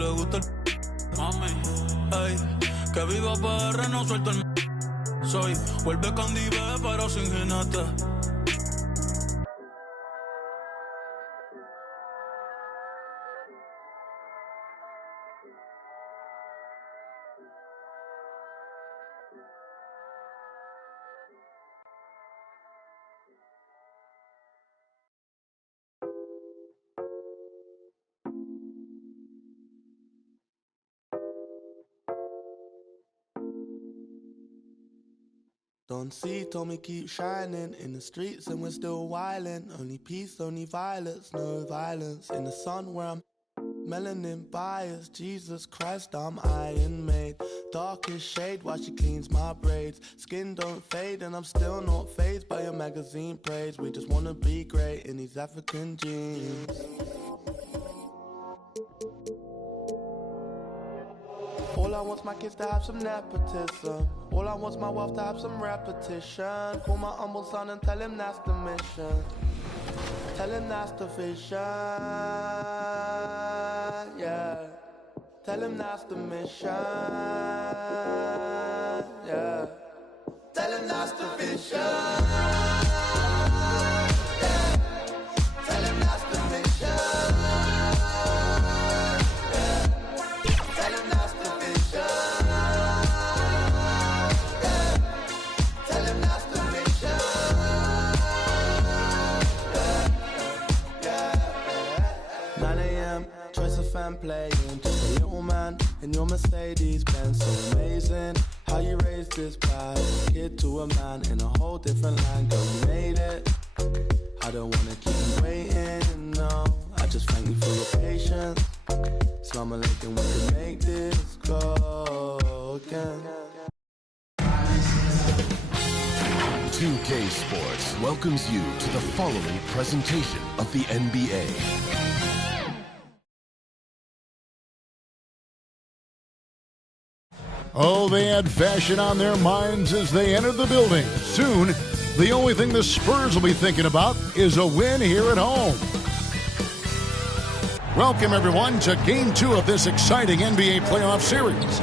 le gusta el mami, ey, que viva PR, no suelto el soy, vuelve con Dive, pero sin jinete. Don't see, told me keep shining in the streets and we're still wildin'. Only peace, only violence, no violence. In the sun where I'm melanin biased. Jesus Christ, I'm iron made. Darkest shade while she cleans my braids. Skin don't fade and I'm still not fazed by your magazine praise. We just wanna be great in these African jeans. All I want's my kids to have some nepotism. All I want's my wealth to have some repetition. Call my humble son and tell him that's the mission. Tell him that's the vision, yeah. Tell him that's the mission, yeah. Tell him that's the vision, yeah. Tell him that's the mission, yeah. Tell him that's the vision, yeah. Tell him that's the mission, yeah. 9 a.m. choice of fan playing. Just a little man in your Mercedes Benz. So amazing how you raised this bad kid to a man in a whole different line. Girl, you made it. I don't wanna keep you waiting, no. I just thank you for your patience. Slumber Alaikum, we can make this go again. 2K Sports welcomes you to the following presentation of the NBA. Oh, they had fashion on their minds as they entered the building. Soon, the only thing the Spurs will be thinking about is a win here at home. Welcome, everyone, to Game 2 of this exciting NBA playoff series.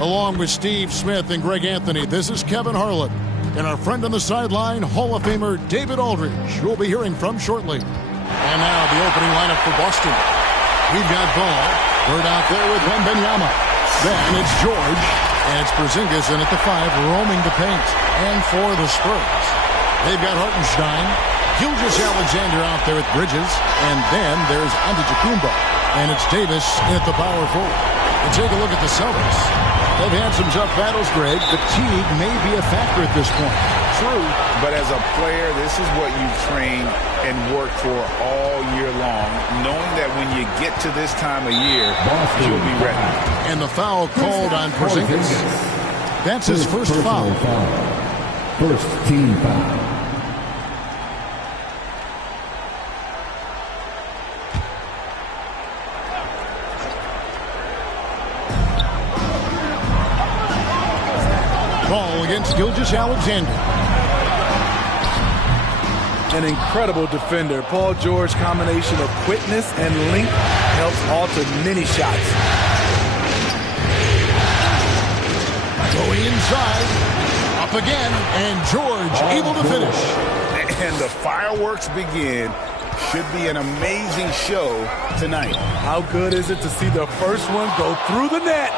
Along with Steve Smith and Greg Anthony, this is Kevin Harlan. And our friend on the sideline, Hall of Famer David Aldridge, who we'll be hearing from shortly. And now the opening lineup for Boston. We've got Ball. Bird out there with Wembanyama. Then it's George, and it's Porzingis in at the 5, roaming the paint. And for the Spurs, they've got Hartenstein, Gilgeous-Alexander out there with Bridges, and then there's Antetokounmpo, and it's Davis in at the power forward. And take a look at the Celtics. They've had some tough battles, Greg. Fatigue may be a factor at this point. True, but as a player, this is what you train and work for all year long, knowing that when you get to this time of year, you'll be ready. And the foul called on Porzingis. That's his first foul. First team foul. Ball against Gilgeous-Alexander. An incredible defender. Paul George combination of quickness and length helps alter many shots. Going inside, up again, and George able to finish. And the fireworks begin. Should be an amazing show tonight. How good is it to see the first one go through the net?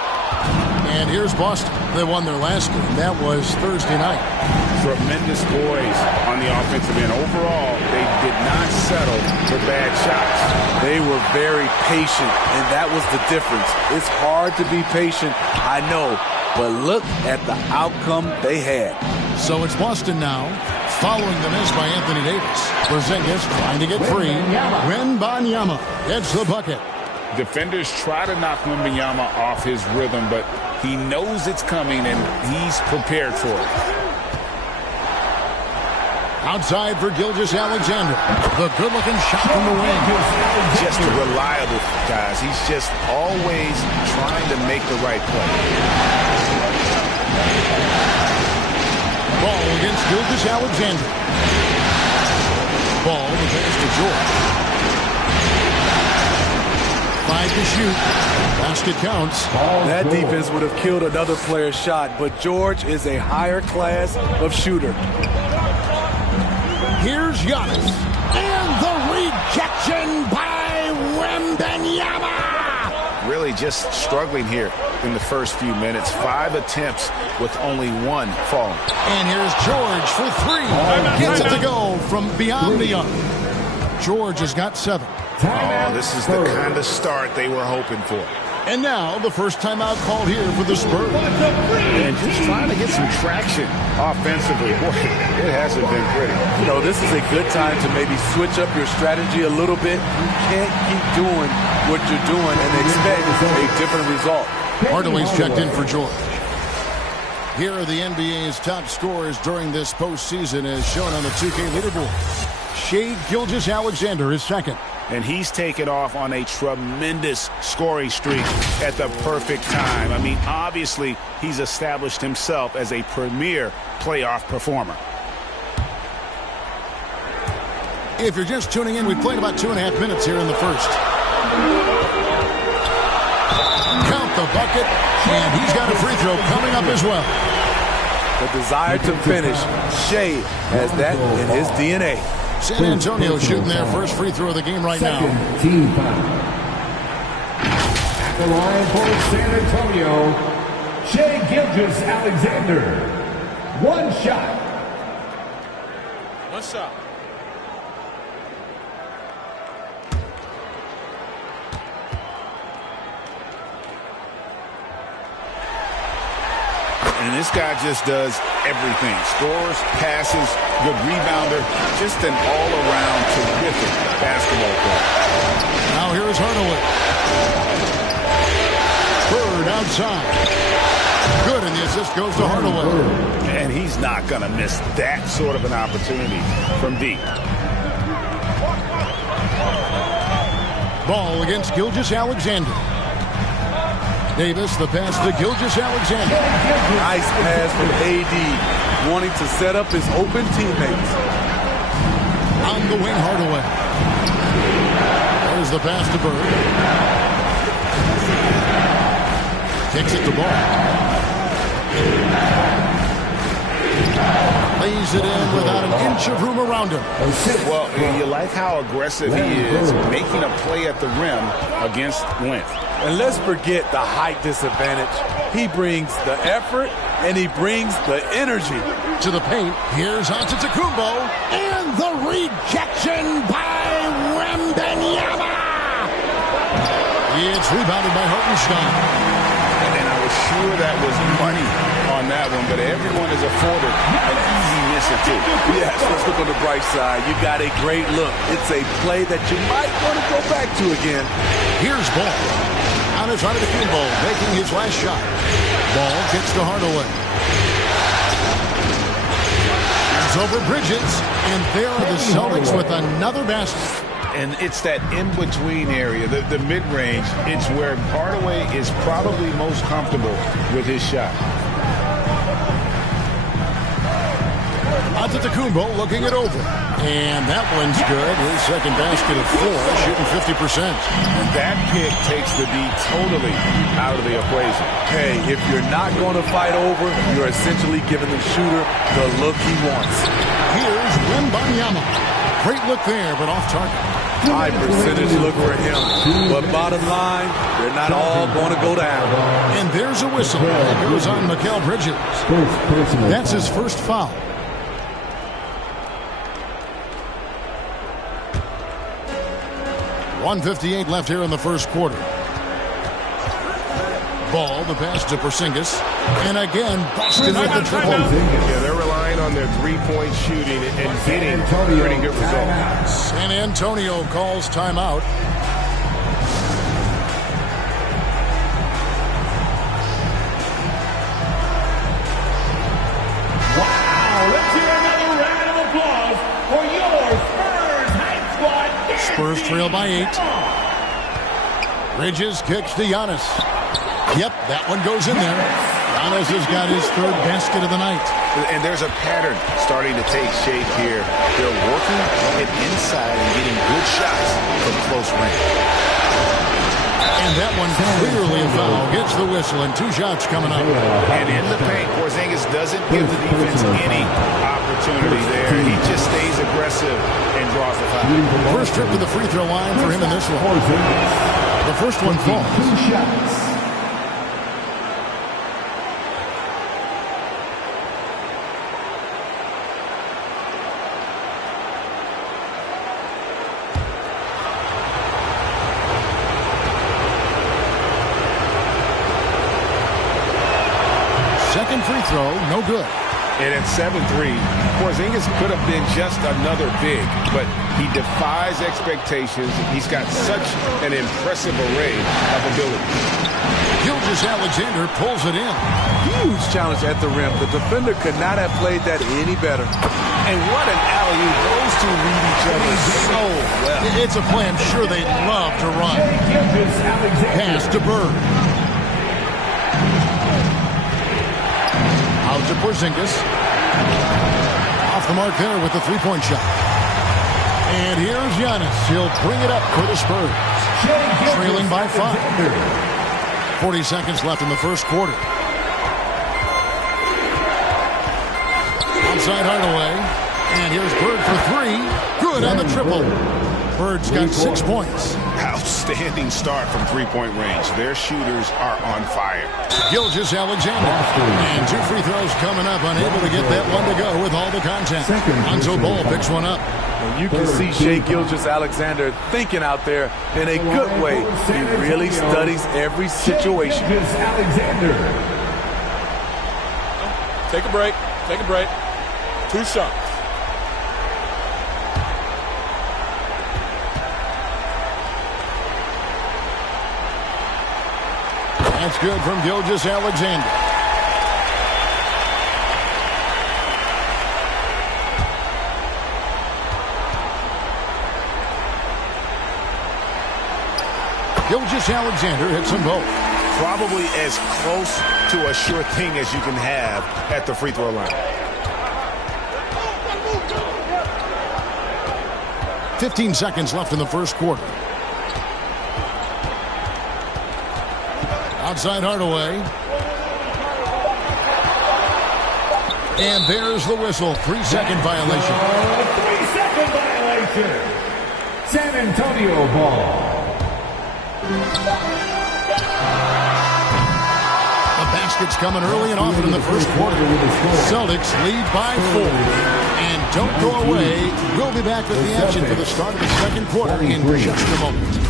And here's Boston. They won their last game. That was Thursday night. Tremendous poise on the offensive end. Overall, they did not settle for bad shots. They were very patient, and that was the difference. It's hard to be patient, I know, but look at the outcome they had. So it's Boston now, following the miss by Anthony Davis. Porzingis trying to get free. Wembanyama gets the bucket. Defenders try to knock Wembanyama off his rhythm, but he knows it's coming, and he's prepared for it. Outside for Gilgeous-Alexander. The good-looking shot from the wing. Just reliable, guys. He's just always trying to make the right play. Ball against Gilgeous-Alexander. Ball, the pass to George. 5 to shoot. Basket counts. That defense would have killed another player's shot, but George is a higher class of shooter. Here's Giannis. And the rejection by Wembanyama. Really just struggling here in the first few minutes. 5 attempts with only 1 falling. And here's George for 3. Gets it to go from beyond the arc. George has got 7. Oh, this is the kind of start they were hoping for. And now the first timeout called here for the Spurs. And just trying to get some traction offensively. Boy, it hasn't been pretty. You know, this is a good time to maybe switch up your strategy a little bit. You can't keep doing what you're doing and expect a different result. Hardaway's checked in for George. Here are the NBA's top scorers during this postseason as shown on the 2K leaderboard. Shai Gilgeous-Alexander is second. And he's taken off on a tremendous scoring streak at the perfect time. I mean, obviously, he's established himself as a premier playoff performer. If you're just tuning in, we played about 2.5 minutes here in the first. Count the bucket, and he's got a free throw coming up as well. The desire to finish, Shai has that in his DNA. San Antonio shooting their first free throw of the game right now. Team foul. At the line for San Antonio, Shai Gilgeous-Alexander. 1 shot. 1 shot. And this guy just does everything. Scores, passes, good rebounder. Just an all-around terrific basketball player. Now here is Hardaway. Bird outside. Good, and the assist goes to Hardaway. And he's not going to miss that sort of an opportunity from deep. Ball against Gilgeous-Alexander. Davis, the pass to Gilgeous-Alexander. Nice pass from AD, wanting to set up his open teammates. On the wing, Hardaway. There's the pass to Bird. Kicks it to Ball. Lays it in without an inch of room around him. Well, you like how aggressive he is, making a play at the rim against length. And let's forget the height disadvantage. He brings the effort, and he brings the energy. To the paint, here's Antetokounmpo, and the rejection by Wembanyama. It's rebounded by Hartenstein. And I was sure that was money on that one, but everyone is afforded an easy miss or two. Yes, let's look on the bright side. You got a great look. It's a play that you might want to go back to again. Here's Ball. Giannis Antetokounmpo making his last shot. Ball kicks to Hardaway. It's over Bridges, and there are the Celtics with another basket. And it's that in-between area, the mid-range. It's where Hardaway is probably most comfortable with his shot. Antetokounmpo looking it over. And that one's good. His second basket of 4, shooting 50%. And that pick takes the D totally out of the equation. Hey, if you're not going to fight over, you're essentially giving the shooter the look he wants. Here's Wembanyama. Great look there, but off target. High percentage look for him. But bottom line, they're not all going to go down. And there's a whistle. That goes on Mikal Bridges. That's his first foul. .158 left here in the first quarter. Ball, the pass to Porzingis. And again, busted with the triple. Yeah, they're relying on their three-point shooting and getting pretty good results. San Antonio calls timeout. Wow, let's hear another round of applause for your Spurs Hype Squad. Spurs trail by 8. Bridges kicks to Giannis. Yep, that one goes in there. Giannis has got his third basket of the night. And there's a pattern starting to take shape here. They're working it inside and getting good shots from close range. And that one clearly a foul. Gets the whistle, and 2 shots coming up. And in the paint, Porzingis doesn't give the defense any opportunity there. He just stays aggressive and draws the foul. First trip to the free throw line for him in this one. The first one falls. 2 shots. Second free throw, no good. And at 7'3", Porzingis could have been just another big, but he defies expectations. He's got such an impressive array of ability. Gilgeous-Alexander pulls it in. Huge challenge at the rim. The defender could not have played that any better. And what an alley-oop. Those two read each other so well. It's a play I'm sure they'd love to run. Pass to Bird. Out to Porzingis. Off the mark there with the three-point shot. And here's Giannis. He'll bring it up for the Spurs. Trailing by 5. 40 seconds left in the first quarter. Outside Hardaway. And here's Bird for 3. Good on the triple. Bird's got 6 points. Outstanding start from three-point range. Their shooters are on fire. Gilgeous-Alexander. And 2 free throws coming up. Unable to get that one to go with all the contact. Lonzo Ball picks one up. And you can see Shai Gilgeous-Alexander thinking out there in a good way. He really studies every situation. Take a break. Take a break. 2 shots. That's good from Gilgeous-Alexander. Gilgeous-Alexander hits them both. Probably as close to a sure thing as you can have at the free throw line. 15 seconds left in the first quarter. Outside Hardaway. And there's the whistle. 3-second violation. 3-second violation. San Antonio ball. The basket's coming early and often in the first quarter. Celtics lead by 4. And don't go away. We'll be back with the action for the start of the second quarter in just a moment.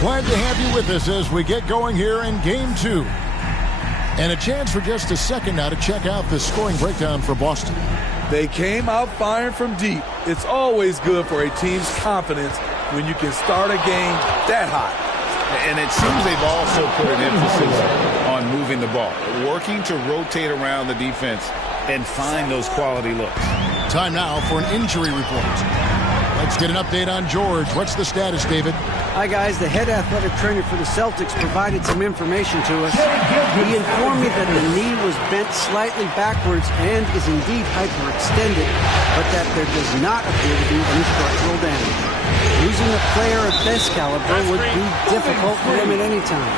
Glad to have you with us as we get going here in Game 2. And a chance for just a second now to check out the scoring breakdown for Boston. They came out firing from deep. It's always good for a team's confidence when you can start a game that hot. And it seems they've also put an emphasis on moving the ball, working to rotate around the defense and find those quality looks. Time now for an injury report. Let's get an update on George. What's the status, David? Hi, guys. The head athletic trainer for the Celtics provided some information to us. He informed me that the knee was bent slightly backwards and is indeed hyperextended, but that there does not appear to be any structural damage. Losing a player of this caliber would be difficult for him at any time,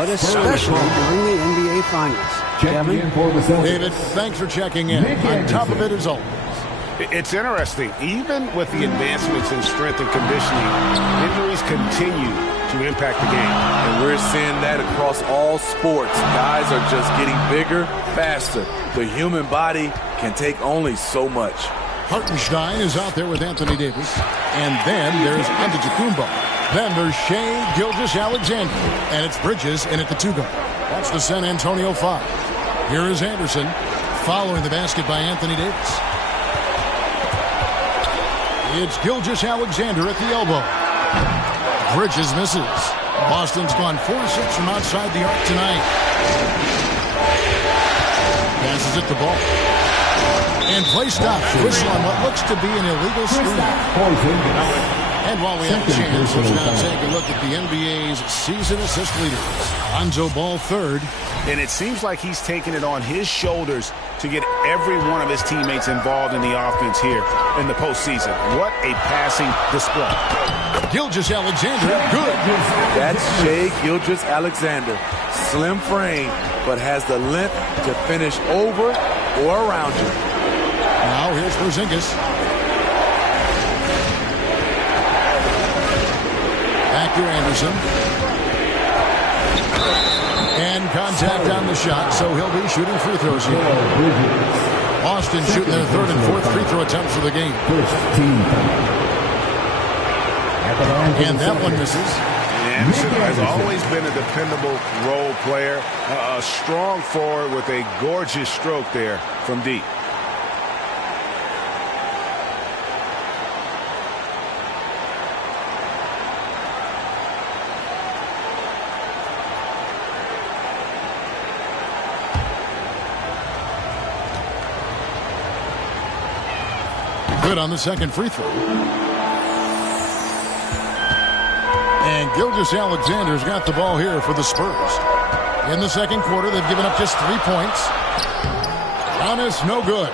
but especially during the NBA Finals. Kevin? David, thanks for checking in. On top of it as always. It's interesting. Even with the advancements in strength and conditioning, injuries continue to impact the game. And we're seeing that across all sports. Guys are just getting bigger, faster. The human body can take only so much. Hartenstein is out there with Anthony Davis. And then there's Antetokounmpo. Then there's Shai Gilgeous-Alexander. And it's Bridges in at the 2-guard. That's the San Antonio 5. Here is Anderson following the basket by Anthony Davis. It's Gilgeous-Alexander at the elbow. Bridges misses. Boston's gone 4-6 from outside the arc tonight. Passes it to Ball. And play stops. Whistle on what looks to be an illegal screen. And while we have a chance, let's now take a look at the NBA's season assist leaders. Lonzo Ball third. And it seems like he's taking it on his shoulders to get every one of his teammates involved in the offense here in the postseason. What a passing display. Gilgeous-Alexander, good. That's Shai Gilgeous-Alexander. Slim frame, but has the length to finish over or around you. Now here's Porzingis. Back to Anderson. And contact on the shot, so he'll be shooting free throws here. Boston shooting their third and fourth free throw attempts of the game. And that one misses. Anderson has always been a dependable role player, a strong forward with a gorgeous stroke there from deep. Good on the second free throw. And Gilgeous-Alexander's got the ball here for the Spurs. In the second quarter, they've given up just 3 points. Giannis, no good.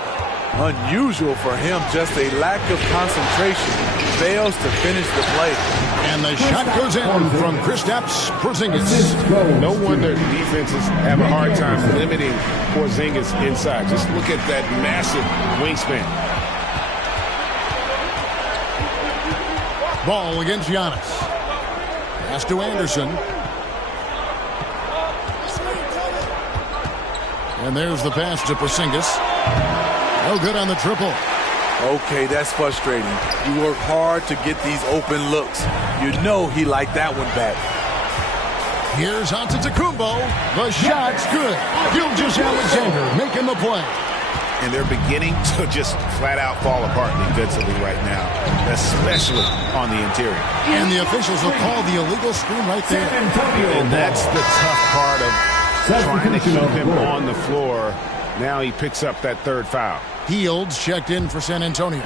Unusual for him, just a lack of concentration. Fails to finish the play. And the shot goes in from Kristaps Porzingis. No wonder defenses have a hard time limiting Porzingis inside. Just look at that massive wingspan. Ball against Giannis. Pass to Anderson. And there's the pass to Porzingis. No good on the triple. Okay, that's frustrating. You work hard to get these open looks. You know he liked that one back. Here's Antetokounmpo. The shot's good. Gilgeous-Alexander making the play. And they're beginning to just flat out fall apart defensively right now, especially on the interior. And the officials will call the illegal screen right there. And that's the tough part of trying to keep him on the floor. Now he picks up that third foul. Fields checked in for San Antonio.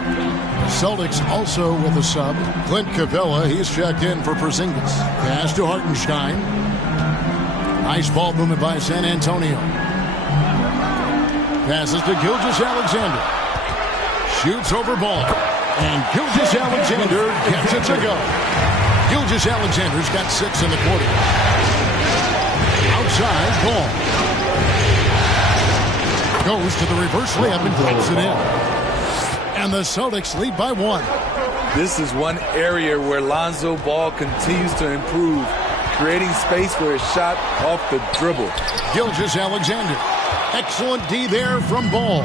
Celtics also with a sub. Clint Capella, he's checked in for Porzingis. Pass to Hartenstein. Nice ball movement by San Antonio. Passes to Gilgeous-Alexander. Shoots over Ball. And Gilgeous-Alexander gets it to go. Gilgeous-Alexander's got 6 in the quarter. Outside, Ball. Goes to the reverse layup and puts it in. And the Celtics lead by 1. This is one area where Lonzo Ball continues to improve, creating space for a shot off the dribble. Gilgeous-Alexander. Excellent D there from Ball.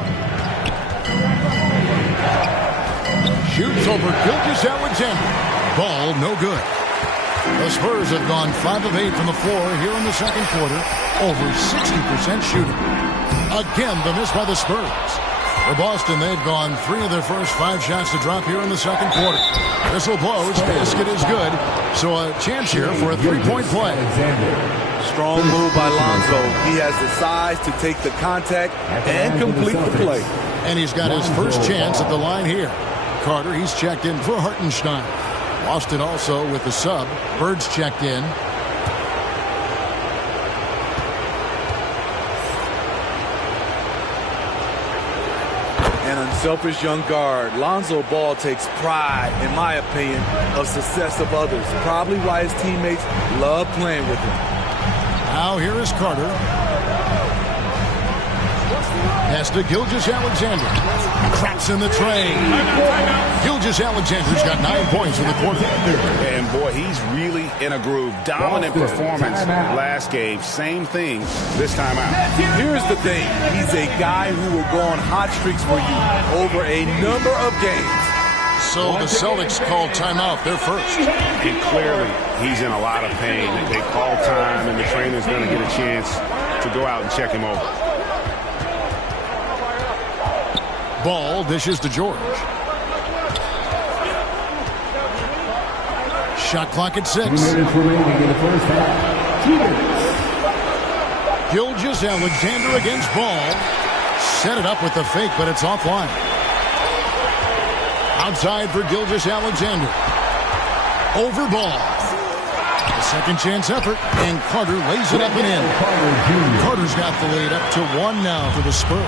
Shoots over Gilgeous-Alexander. Ball no good. The Spurs have gone 5 of 8 from the floor here in the second quarter. Over 60% shooting. Again, the miss by the Spurs. For Boston, they've gone 3 of their first 5 shots to drop here in the second quarter. Whistle blows. Basket is good. So a chance here for a 3-point play. Strong move by Lonzo. He has the size to take the contact and complete the play. And he's got his first chance at the line here. Carter, he's checked in for Hartenstein. Boston also with the sub. Bird's checked in. An unselfish young guard. Lonzo Ball takes pride, in my opinion, of success of others. Probably why his teammates love playing with him. Now here is Carter. Pass to Gilgeous-Alexander. Traps in the tray. Gilgeous-Alexander's got 9 points in the quarter. And boy, he's really in a groove. Dominant performance last game. Same thing this time out. Here's the thing. He's a guy who will go on hot streaks for you over a number of games. So the Celtics call timeout. They're first. And clearly, he's in a lot of pain. They call time, and the trainer's going to get a chance to go out and check him over. Ball dishes to George. Shot clock at 6. Gilgeous-Alexander against Ball. set it up with the fake, but it's offline. Outside for Gilgeous-Alexander. Over ball. A second chance effort, and Carter lays it up and in. Carter's got the lead up to 1 now for the Spurs.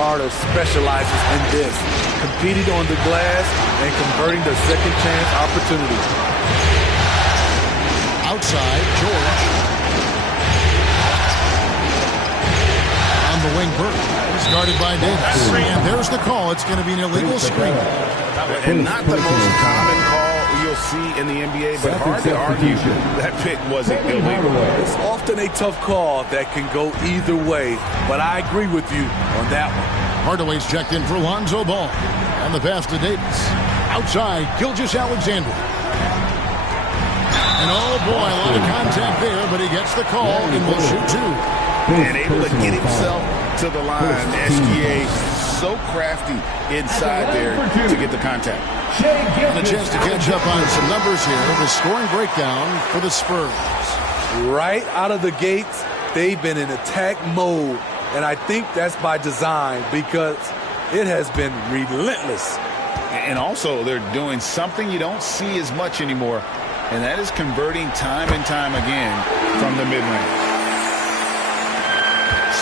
Carter specializes in this, competing on the glass and converting their second chance opportunities. Outside, George. On the wing, Burke. Guarded by Davis. And there's the call. It's going to be an illegal screen. And not the most common call you'll see in the NBA, but hard to argue that pick wasn't illegal. It's often a tough call that can go either way, but I agree with you on that one. Hardaway's checked in for Lonzo Ball. And the pass to Davis. Outside, Gilgeous-Alexander. And oh boy, a lot of contact there, but he gets the call and will shoot 2. And able to get himself to the line. SGA so crafty inside there to get the contact. And a chance to catch up on some numbers here. The scoring breakdown for the Spurs. Right out of the gates, they've been in attack mode. And I think that's by design because it has been relentless. And also they're doing something you don't see as much anymore, and that is converting time and time again from the mid-range.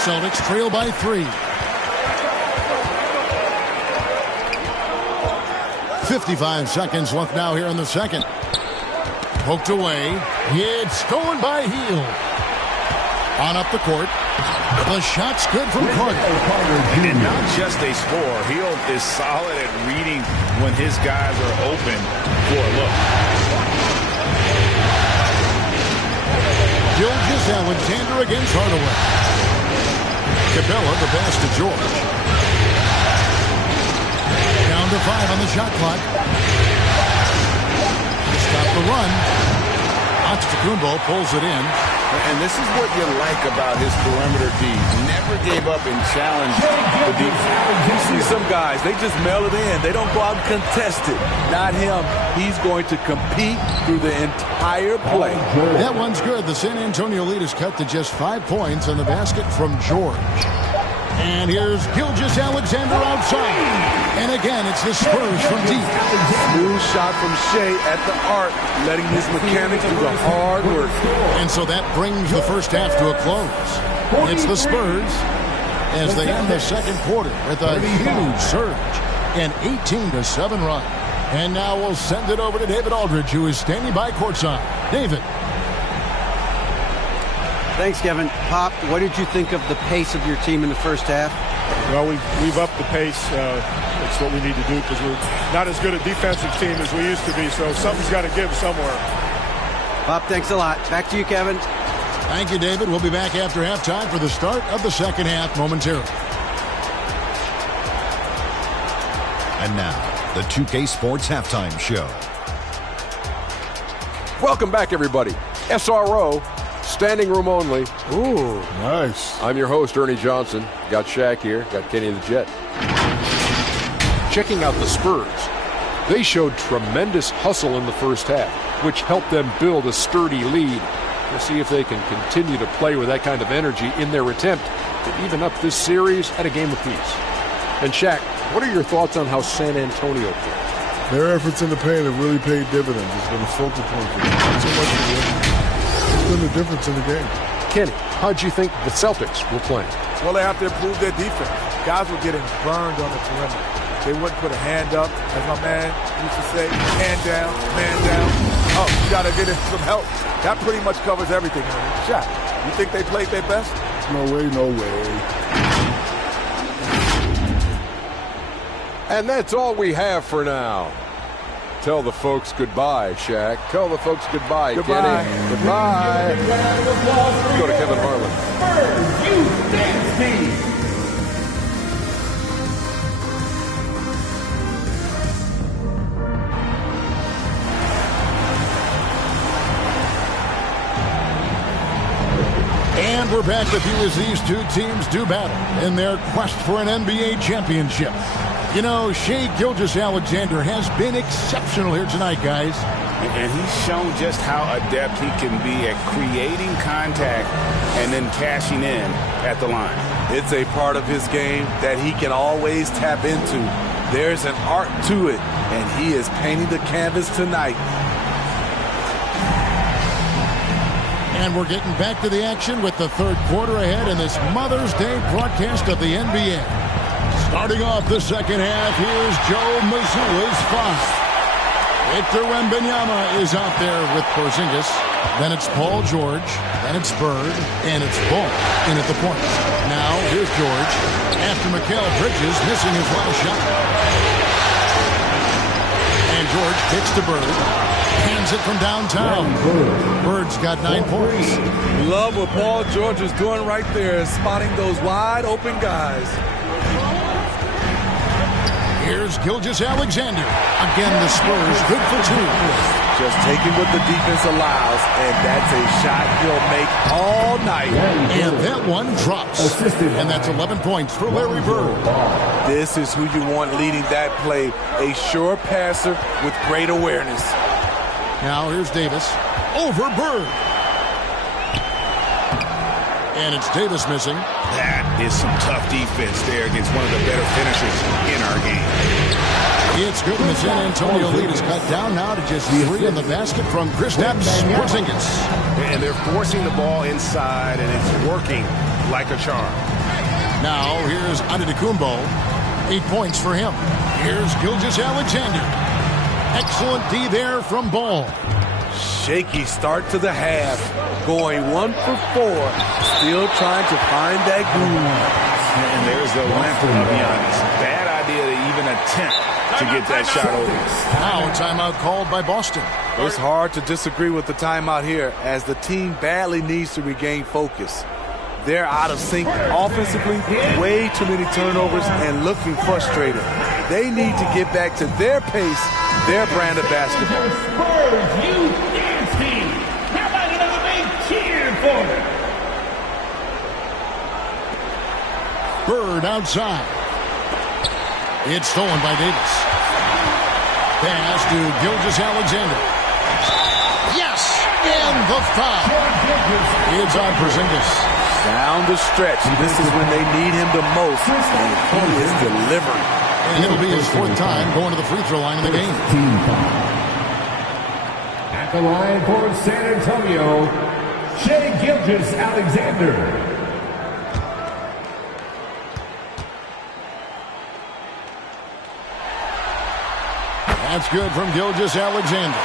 Celtics trail by 3. 55 seconds left now here in the second. Poked away. It's stolen by Hield. On up the court. The shot's good from Carter. And not just a score. Hield is solid at reading when his guys are open for a look. Gilgeous-Alexander against Hardaway. Capella, the pass to George. Down to 5 on the shot clock. To stop the run. Antetokounmpo pulls it in. And this is what you like about his perimeter D. Never gave up and challenged the defense. You see some guys, they just mail it in. They don't go out and contest it. Not him. He's going to compete through the entire play. That one's good. The San Antonio lead is cut to just 5 points on the basket from George. And here's Gilgeous-Alexander outside. And again, it's the Spurs from deep. Smooth shot from Shea at the arc, letting his mechanics do the hard work. And so that brings the first half to a close. It's the Spurs as they end the second quarter with a huge surge, an 18-7 run. And now we'll send it over to David Aldridge, who is standing by courtside. David. Thanks, Kevin. Pop, what did you think of the pace of your team in the first half? Well, we've upped the pace. It's what we need to do because we're not as good a defensive team as we used to be, so something's got to give somewhere. Pop, thanks a lot. Back to you, Kevin. Thank you, David. We'll be back after halftime for the start of the second half momentarily. And now, the 2K Sports Halftime Show. Welcome back, everybody. SRO. Standing room only. Ooh, nice. I'm your host, Ernie Johnson. Got Shaq here. Got Kenny the Jet. Checking out the Spurs. They showed tremendous hustle in the first half, which helped them build a sturdy lead. We'll see if they can continue to play with that kind of energy in their attempt to even up this series at a game apiece. And Shaq, what are your thoughts on how San Antonio played? Their efforts in the paint have really paid dividends. It's been a focal point for them. Not so much for them. It's been the difference in the game. Kenny, how'd you think the Celtics were playing? Well, they have to improve their defense. Guys were getting burned on the perimeter. They wouldn't put a hand up, as my man used to say, hand down, man down. Oh, you got to get him some help. That pretty much covers everything. Shaq, you think they played their best? No way, no way. And that's all we have for now. Tell the folks goodbye, Shaq. Tell the folks goodbye, Goodbye. Kenny. Goodbye. Let's go to Kevin Harlan. Spurs Youth Dance Team. And we're back with you as these two teams do battle in their quest for an NBA championship. You know, Shai Gilgeous-Alexander has been exceptional here tonight, guys. And he's shown just how adept he can be at creating contact and then cashing in at the line. It's a part of his game that he can always tap into. There's an art to it, and he is painting the canvas tonight. And we're getting back to the action with the third quarter ahead in this Mother's Day broadcast of the NBA. Starting off the second half, here's Joe Mazzulla's five. Victor Wembanyama is out there with Porzingis. Then it's Paul George. Then it's Bird. And it's Ball in at the point. Now, here's George. After Mikal Bridges missing his last shot. And George kicks to Bird. Hands it from downtown. Bird's got 9 points. Love what Paul George is doing right there, spotting those wide open guys. Here's Gilgeous-Alexander. Again, the Spurs good for 2. Just taking what the defense allows, and that's a shot he'll make all night. And that one drops. And that's 11 points for Larry Bird. This is who you want leading that play. A sure passer with great awareness. Now here's Davis. Over Bird. And it's Davis missing. That is some tough defense there against one of the better finishers in our game. It's good, and the San Antonio lead is cut down now to just 3 in the basket from Kristaps Porzingis. And they're forcing the ball inside, and it's working like a charm. Now here's Antetokounmpo. 8 points for him. Here's Gilgeous-Alexander. Excellent D there from Ball. Shaky start to the half. Going 1 for 4. Still trying to find that groove. And there's the length of Giannis. Bad idea to even attempt to get that shot over. Now a timeout called by Boston. It's hard to disagree with the timeout here as the team badly needs to regain focus. They're out of sync offensively, way too many turnovers, and looking frustrated. They need to get back to their pace, their brand of basketball. Spurs Youth Dance Team. How about another big cheer for them? Bird outside. It's stolen by Davis. Pass to Gilgeous-Alexander. Yes! And the foul. It's on Porzingis. Down the stretch. This is when they need him the most, and he is delivering. And it'll be his 4th time going to the free throw line in the game. At the line for San Antonio, Shai Gilgeous-Alexander. That's good from Gilgeous-Alexander.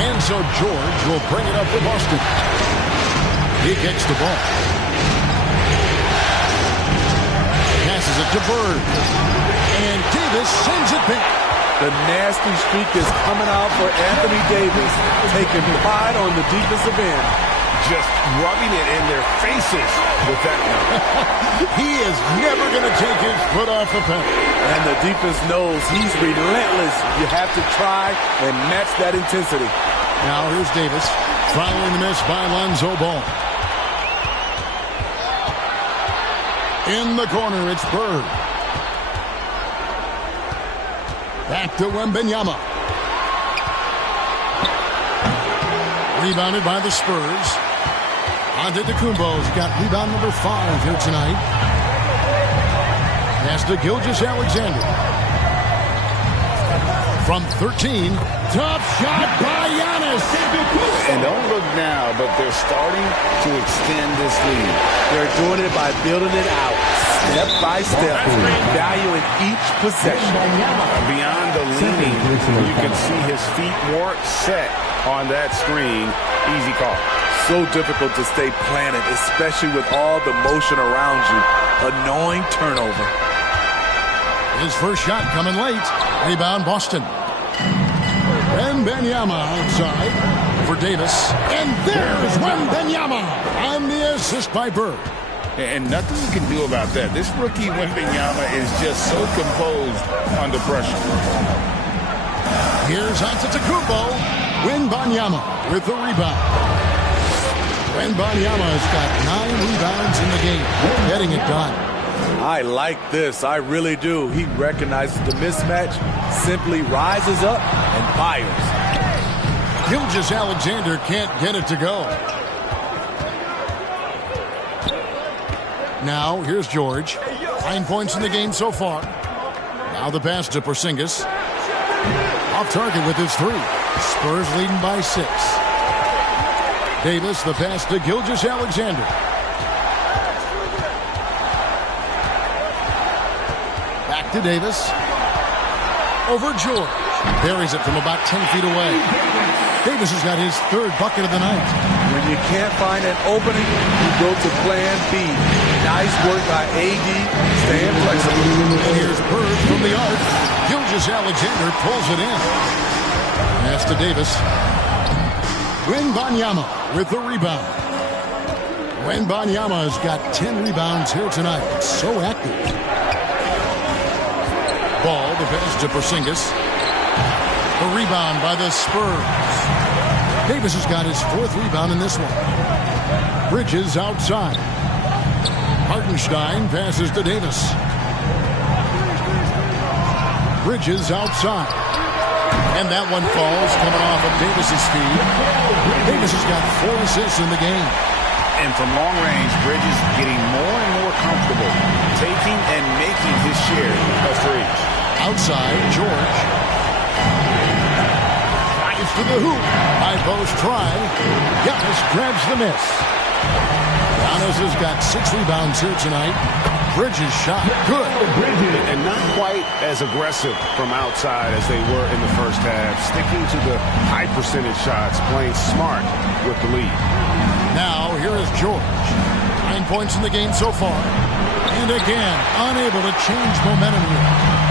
And so George will bring it up for Boston. He kicks the ball. Passes it to Bird. And Davis sends it back. The nasty streak is coming out for Anthony Davis, taking pride on the defensive end. Just rubbing it in their faces with that one. He is never going to take his foot off the pedal. And the defense knows he's relentless. You have to try and match that intensity. Now here's Davis, following the miss by Lonzo Ball. In the corner, it's Bird. Back to Wembanyama. Rebounded by the Spurs. Antetokounmpo's got rebound number 5 here tonight. Pass to Gilgeous-Alexander. From 13, top shot by Giannis. And don't look now, but they're starting to extend this lead. They're doing it by building it out, step by step, valuing each possession. Beyond the leaning, you can see his feet more set on that screen. Easy call. So difficult to stay planted, especially with all the motion around you. Annoying turnover. His first shot coming late. Rebound Boston. Wembanyama outside for Davis. And there's Wembanyama on the assist by Bird. And nothing you can do about that. This rookie Wembanyama is just so composed under pressure. Here's Antetokounmpo. Wembanyama with the rebound. Wembanyama has got 9 rebounds in the game, getting it done. I like this. I really do. He recognizes the mismatch, simply rises up and fires. Gilgeous-Alexander can't get it to go. Now, here's George. 9 points in the game so far. Now the pass to Porzingis. Off target with his 3. Spurs leading by 6. Davis, the pass to Gilgeous-Alexander. Back to Davis. Over George. Buries it from about 10 feet away. Davis has got his 3rd bucket of the night. When you can't find an opening, you go to plan B. Nice work by AD, staying flexible. And here's Bird from the arc. Gilgeous-Alexander pulls it in. Pass to Davis. Wembanyama with the rebound. Wembanyama has got 10 rebounds here tonight. So active. Ball, the pass to Porzingis. The rebound by the Spurs. Davis has got his 4th rebound in this one. Bridges outside. Hartenstein passes to Davis. Bridges outside. And that one falls, coming off of Davis's feet. Davis has got 4 assists in the game. And from long range, Bridges getting more and more comfortable, taking and making his share of threes. Outside, George. Drives to the hoop. High post try. Giannis grabs the miss. Giannis has got 6 rebounds here tonight. Bridges shot good. And not quite as aggressive from outside as they were in the first half. Sticking to the high percentage shots, playing smart with the lead. Now, here is George. 9 points in the game so far. And again, unable to change momentum here.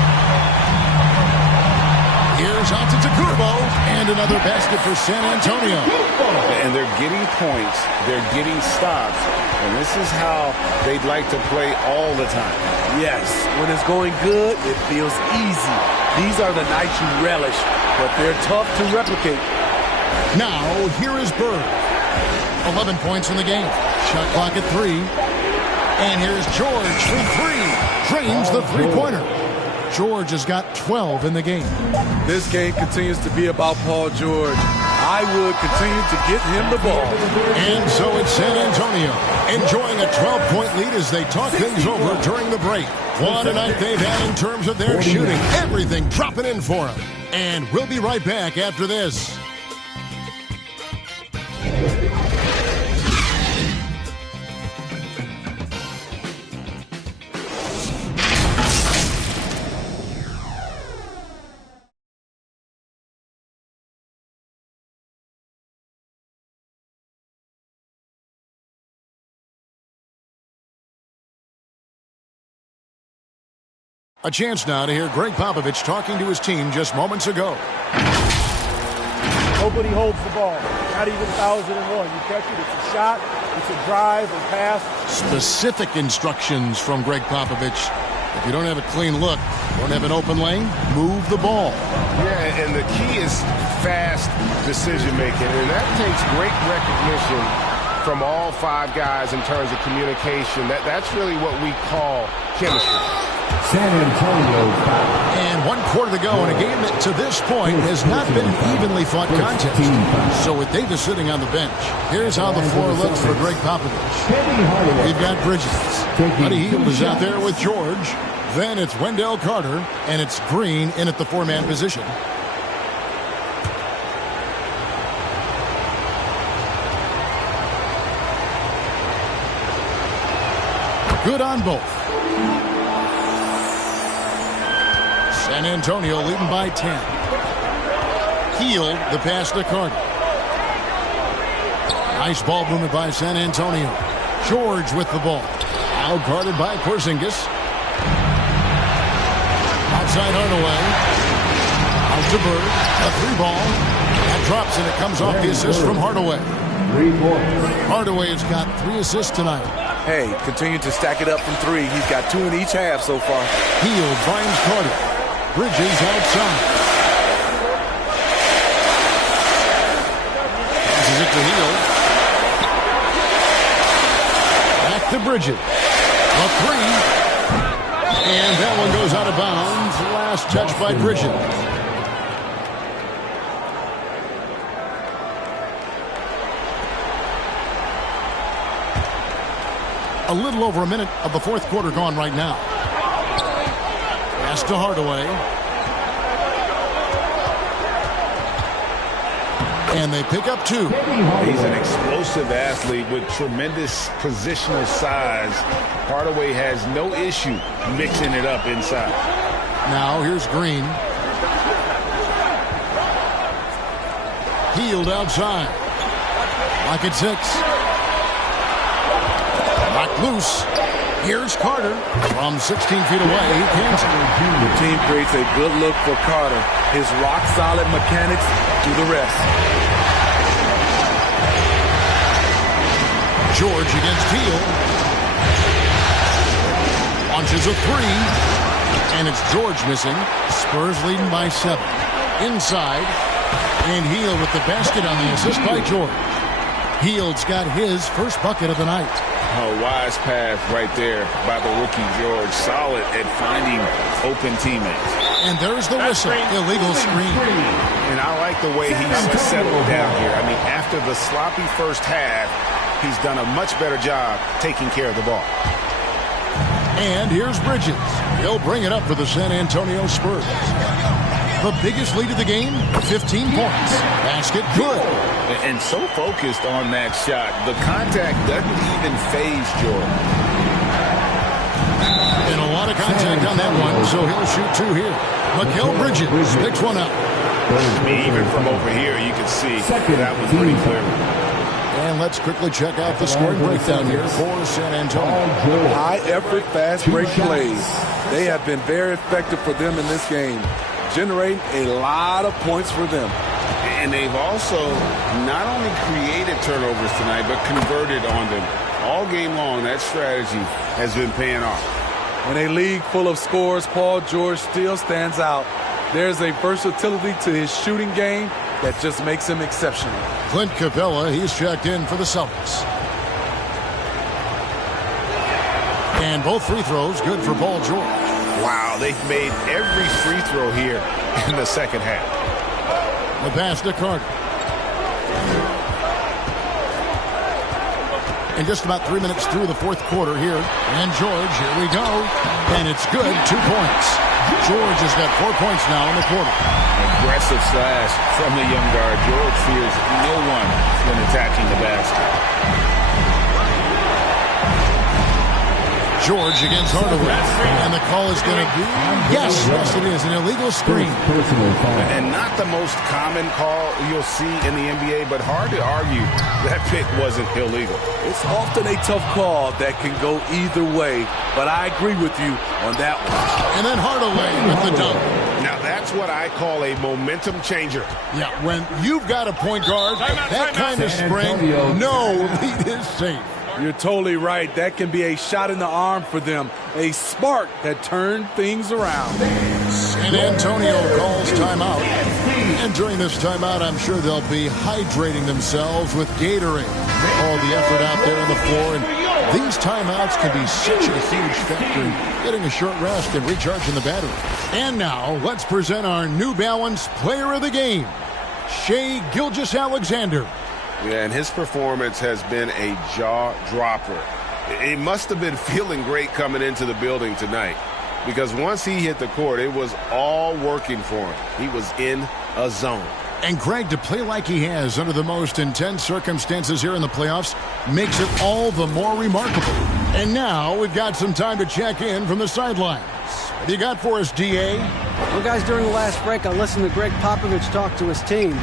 Here's Antetokounmpo, and another basket for San Antonio. And they're getting points, they're getting stops, and this is how they'd like to play all the time. Yes, when it's going good, it feels easy. These are the nights you relish, but they're tough to replicate. Now, here is Bird. 11 points in the game. Shot clock at 3. And here's George from 3. Drains the three-pointer. George has got 12 in the game. This game continues to be about Paul George. I would continue to get him the ball. And so it's San Antonio enjoying a 12-point lead as they talk things over during the break. What a night they've had in terms of their shooting. Everything dropping in for them. And we'll be right back after this. A chance now to hear Greg Popovich talking to his team just moments ago. Nobody holds the ball. Not even 1,001. You catch it, it's a shot, it's a drive or pass. Specific instructions from Greg Popovich. If you don't have a clean look, don't have an open lane, move the ball. Yeah, and the key is fast decision-making, and that takes great recognition from all 5 guys in terms of communication. That's really what we call chemistry. San Antonio foul. And 1 quarter to go in a game that to this point has not been an evenly fought contest. So with Davis sitting on the bench, here's how the floor looks for Greg Popovich. We've got Bridges. Buddy Hield is out there with George. Then it's Wendell Carter, and it's Green in at the 4-man position. Good on both. San Antonio leading by 10. Hield, the pass to Carter. Nice ball movement by San Antonio. George with the ball. Out guarded by Porzingis. Outside Hardaway. Out to Bird. A 3-ball. That drops and it comes off the assist from Hardaway. Hardaway has got 3 assists tonight. Hey, continue to stack it up from 3. He's got 2 in each half so far. Hield finds Carter. Bridges outside. Passes it to Hield. Back to Bridges. A 3. And that one goes out of bounds. Last touch by Bridges. A little over a minute of the fourth quarter gone right now. Pass to Hardaway. And they pick up 2. He's an explosive athlete with tremendous positional size. Hardaway has no issue mixing it up inside. Now here's Green. Healed outside. Lock at 6. Locked loose. Here's Carter from 16 feet away. He cancels. The team creates a good look for Carter. His rock-solid mechanics do the rest. George against Hield. Launches a 3. And it's George missing. Spurs leading by 7. Inside. And Hield with the basket on the assist by George. Hield's got his first bucket of the night. A wise pass right there by the rookie George. Solid at finding open teammates. And there's the whistle. Illegal screen. And I like the way he's settled down here. I mean, after the sloppy first half, he's done a much better job taking care of the ball. And here's Bridges. He'll bring it up for the San Antonio Spurs. The biggest lead of the game, 15 points. Basket good. And so focused on that shot, the contact doesn't even faze Jordan. And a lot of contact on that one, so he'll shoot 2 here. Mikal Bridges picks one up. I mean, even from over here, you can see that was pretty clear. And let's quickly check out the scoring breakdown here for San Antonio. High-effort, fast-break plays. They have been very effective for them in this game, generating a lot of points for them. And they've also not only created turnovers tonight, but converted on them. All game long, that strategy has been paying off. In a league full of scores, Paul George still stands out. There's a versatility to his shooting game that just makes him exceptional. Clint Capella, he's checked in for the Celtics. And both free throws good for Paul George. Wow, they've made every free throw here in the second half. The pass to Carter. And just about 3 minutes through the fourth quarter here. And George, here we go. And it's good, 2 points. George has got 4 points now in the quarter. Aggressive slash from the young guard. George fears no one when attacking the basket. George against Hardaway. And the call is going to be, yes, it is, an illegal screen. And not the most common call you'll see in the NBA, but hard to argue that pick wasn't illegal. It's often a tough call that can go either way, but I agree with you on that one. And then Hardaway with the dunk. Now that's what I call a momentum changer. Yeah, when you've got a point guard, that kind of spring, no lead is safe. You're totally right. That can be a shot in the arm for them. A spark that turned things around. San Antonio calls timeout. And during this timeout, I'm sure they'll be hydrating themselves with Gatorade. All the effort out there on the floor. And these timeouts can be such a huge factor in getting a short rest and recharging the battery. And now, let's present our New Balance Player of the Game, Shai Gilgeous-Alexander. Yeah, and his performance has been a jaw-dropper. He must have been feeling great coming into the building tonight, because once he hit the court, it was all working for him. He was in a zone. And Greg, to play like he has under the most intense circumstances here in the playoffs makes it all the more remarkable. And now we've got some time to check in from the sidelines. What do you got for us, D.A.? Well, guys, during the last break, I listened to Greg Popovich talk to his team.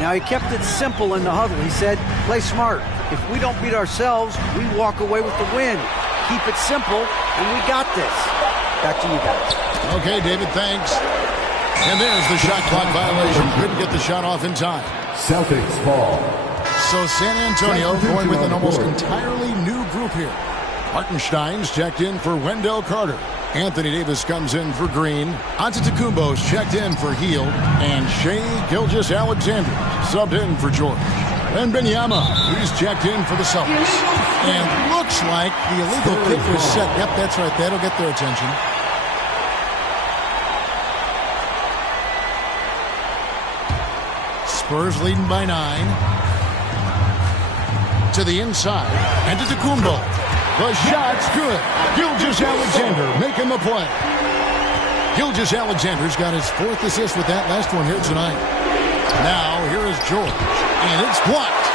Now, he kept it simple in the huddle. He said, play smart. If we don't beat ourselves, we walk away with the win. Keep it simple, and we got this. Back to you guys. Okay, David, thanks. And there's the shot clock violation. Couldn't get the shot off in time. Celtics ball. So San Antonio going with an almost entirely new group here. Hartenstein's checked in for Wendell Carter. Anthony Davis comes in for Green. Antetokounmpo's checked in for Hield. And Shai Gilgeous-Alexander subbed in for George. And Benyama, he's checked in for the Celtics. And looks like the illegal kick was set. Yep, that's right. That'll get their attention. Spurs leading by 9. To the inside. And to Kumbo. The shot's good. Gilgeous-Alexander making the play. Gilgeous-Alexander's got his 4th assist with that last one here tonight. Now, here is George. And it's blocked.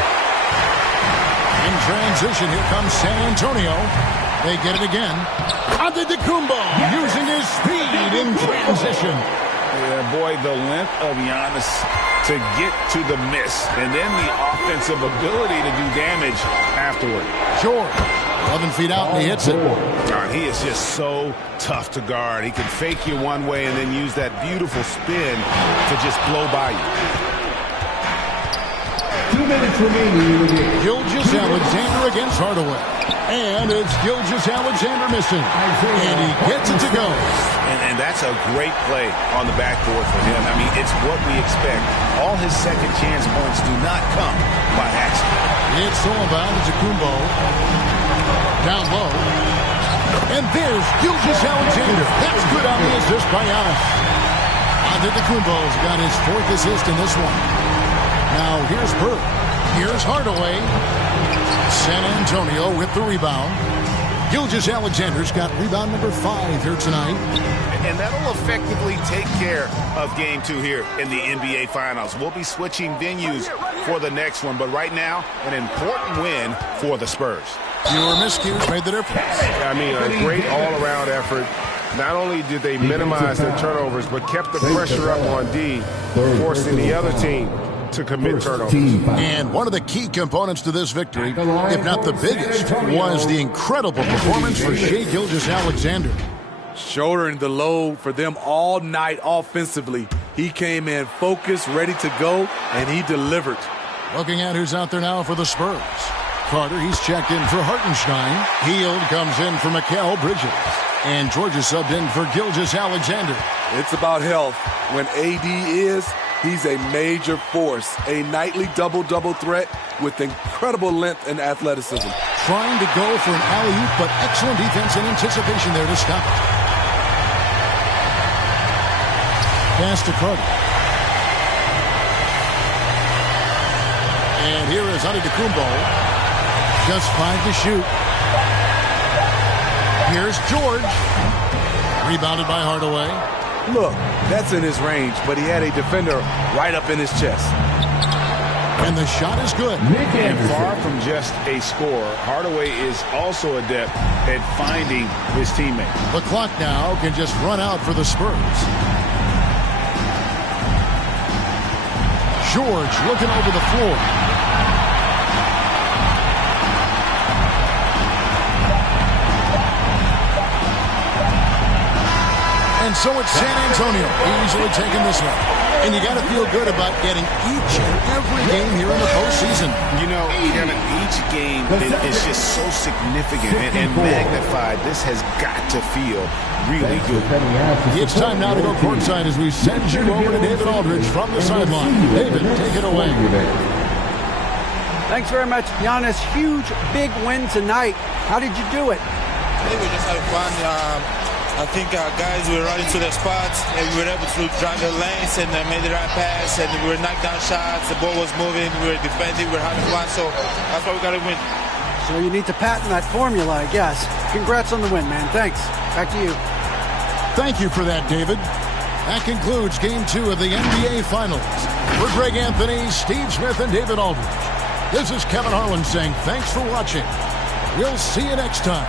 In transition, here comes San Antonio. They get it again. Antetokounmpo using his speed in transition. Yeah, boy, the length of Giannis to get to the miss. And then the offensive ability to do damage afterward. George, 11 feet out, and he hits it. God, he is just so tough to guard. He can fake you one way and then use that beautiful spin to just blow by you. 2 minutes remaining in the game. Gilgeous-Alexander against Hardaway. And it's Gilgeous-Alexander missing. And he gets it to go. And that's a great play on the backboard for him. I mean, it's what we expect. All his second chance points do not come by accident. It's all about Antetokounmpo. Down low. And there's Gilgeous-Alexander. That's good on the assist by Giannis. Antetokounmpo's got his 4th assist in this one. Now here's Bird. Here's Hardaway. San Antonio with the rebound. Gilgeous-Alexander's got rebound number 5 here tonight. And that'll effectively take care of game 2 here in the NBA Finals. We'll be switching venues for the next one, but right now, an important win for the Spurs. Fewer miscues made the difference. I mean, a great all-around effort. Not only did they minimize their turnovers, but kept the pressure up on D, forcing the other team to commit turnovers. And one of the key components to this victory, if not the biggest, was the incredible performance for Shai Gilgeous-Alexander. Shouldering the load for them all night offensively. He came in focused, ready to go, and he delivered. Looking at who's out there now for the Spurs. Carter, he's checked in for Hartenstein. Hield comes in for Mikal Bridges. And Georgia subbed in for Gilgeous-Alexander. It's about health. When AD is, he's a major force. A nightly double-double threat with incredible length and athleticism. Trying to go for an alley-oop, but excellent defense and anticipation there to stop it. Pass to Carter. And here is Antetokounmpo. Just 5 to shoot. Here's George. Rebounded by Hardaway. Look, that's in his range, but he had a defender right up in his chest. And the shot is good. And far from just a scorer, Hardaway is also adept at finding his teammate. The clock now can just run out for the Spurs. George looking over the floor. And so it's San Antonio easily taking this one. And you got to feel good about getting each and every game here in the postseason. You know, Kevin, each game is just so significant and magnified. This has got to feel really good. It's time now to go courtside as we send you over to David Aldridge from the sideline. David, take it away. Thanks very much, Giannis. Huge, big win tonight. How did you do it? I think we just had fun. I think our guys were running to their spots, and we were able to drive the lanes and made the right pass, and we were knocking down shots. The ball was moving, we were defending, we were having fun, so that's why we got to win. So you need to patent that formula, I guess. Congrats on the win, man. Thanks. Back to you. Thank you for that, David. That concludes Game 2 of the NBA Finals. For Greg Anthony, Steve Smith, and David Aldridge, this is Kevin Harlan saying thanks for watching. We'll see you next time.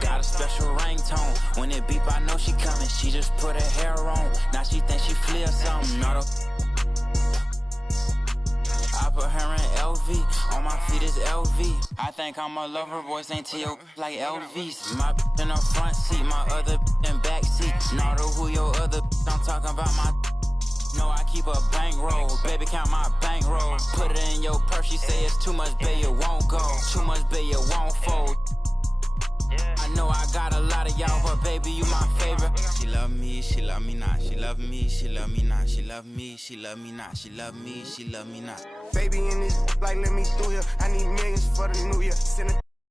Got a special ringtone. When it beep, I know she coming. She just put her hair on. Now she thinks she flew something. Not a. I put her in LV. On my feet is LV. I think I'm a lover. Voice ain't T.O. like Elvis. My in the front seat. My other in back seat. Not who your other. I'm talking about my. No, I keep a bankroll. Baby, count my bankroll. Put it in your purse. She say it's too much, babe, it won't go. Too much, babe, it won't fold. I know I got a lot of of y'all, but baby, you my favorite. She love me, she love me not. She love me, she love me not. She love me, she love me not. She love me, she love me not. Baby in this, like, let me through here. I need millions for the new year. Send a